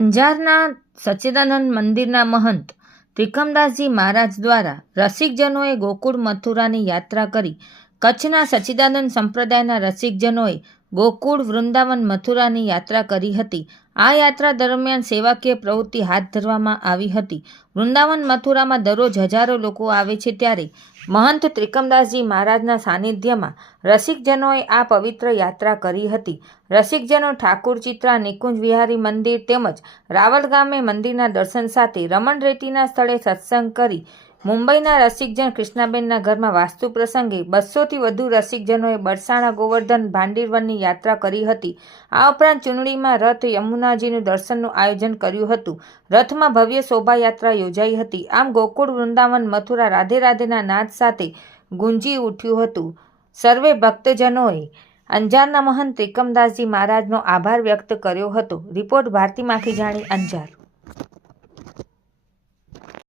અંજારના સચ્ચિદાનંદ મંદિરના મહંત ત્રિકમદાસજી મહારાજ દ્વારા રસિકજનોએ ગોકુળ મથુરાની યાત્રા કરી. કચ્છના સચ્ચિદાનંદ સંપ્રદાયના રસિકજનોએ ગોકુળ, વૃંદાવન, મથુરાની યાત્રા કરી હતી. આ યાત્રા દરમિયાન સેવાકીય પ્રવૃત્તિ હાથ ધરવામાં આવી હતી. વૃંદાવન, મથુરામાં દરરોજ હજારો લોકો આવે છે, ત્યારે મહંત ત્રિકમદાસજી મહારાજના સાનિધ્યમાં રસિકજનોએ આ પવિત્ર યાત્રા કરી હતી. રસિકજનો ઠાકુર ચિત્રા, નિકુંજ વિહારી મંદિર તેમજ રાવલ ગામે મંદિરના દર્શન સાથે રમણ રેતીના સ્થળે સત્સંગ કરી મુંબઈના રસિકજન કૃષ્ણાબેનના ઘરમાં વાસ્તુ પ્રસંગે 200થી વધુ રસિકજનોએ બરસાણા, ગોવર્ધન, ભાંડીરવનની યાત્રા કરી હતી. આ ઉપરાંત ચૂંટણીમાં રથ યમુનાજીનું દર્શનનું આયોજન કર્યું હતું. રથમાં ભવ્ય શોભાયાત્રા યોજાઈ હતી. આમ ગોકુળ, વૃંદાવન, મથુરા રાધે રાધેના નાદ સાથે ગુંજી ઉઠ્યું હતું. સર્વે ભક્તજનોએ અંજારના મહંત ત્રિકમદાસજી મહારાજનો આભાર વ્યક્ત કર્યો હતો. રિપોર્ટ ભારતી માખીજાણી, અંજાર.